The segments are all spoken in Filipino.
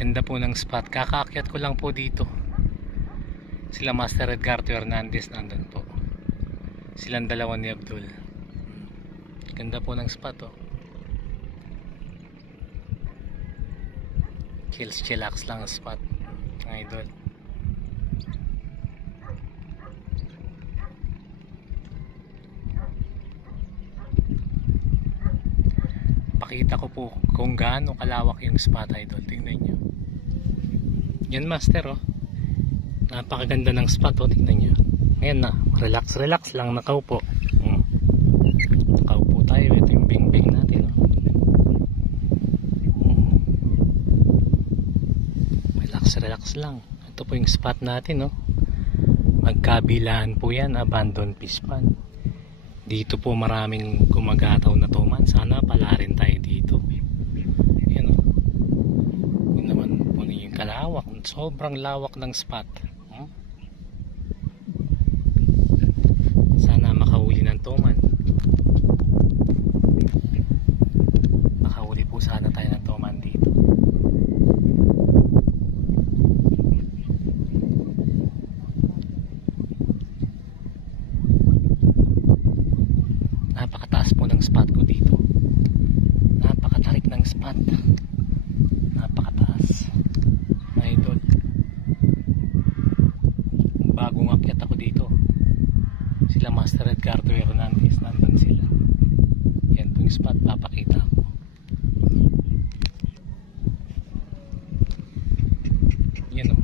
Ganda po ng spot. Kakaakyat ko lang po dito. Sila Master Edgardo Hernandez nandun po. Silang dalawa ni Abdul. Ganda po ng spot oh. Chillax lang ang spot mga idol. Pakita ko po kung gaano kalawak yung spot idol. Tingnan nyo yan master oh. Napakaganda ng spot oh. Tingnan nyo. Ngayon na relax lang nakaupo. Nakaupo tayo. Ito yung bing natin oh. Relax lang. Ito po yung spot natin oh. Magkabilaan po yan. Abandoned fish pond. Dito po maraming gumagataw na tuman. Sana pala rin tayo dito. Yan o. Yun naman po yung kalawak. Sobrang lawak ng spot. Sana makahuli ng tuman. Makahuli po sana tayo ng tuman dito. Napakataas po ng spot ko dito. Napakatarik ng spot. Napakataas. Idol. Bagong akyat ako dito. Sila Master Edgardo Hernandez. Nandun sila. Yan po yung spot. Papakita ko. Yan o.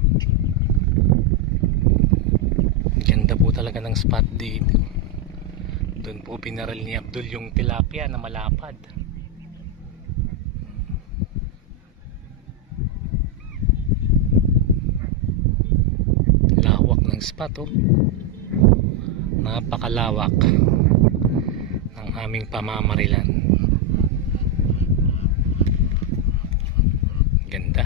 Ganda po talaga ng spot dito. Doon po pinaral ni Abdul yung tilapia na malapad. Lawak ng spot oh. Napakalawak ng aming pamamarilan. Ganda.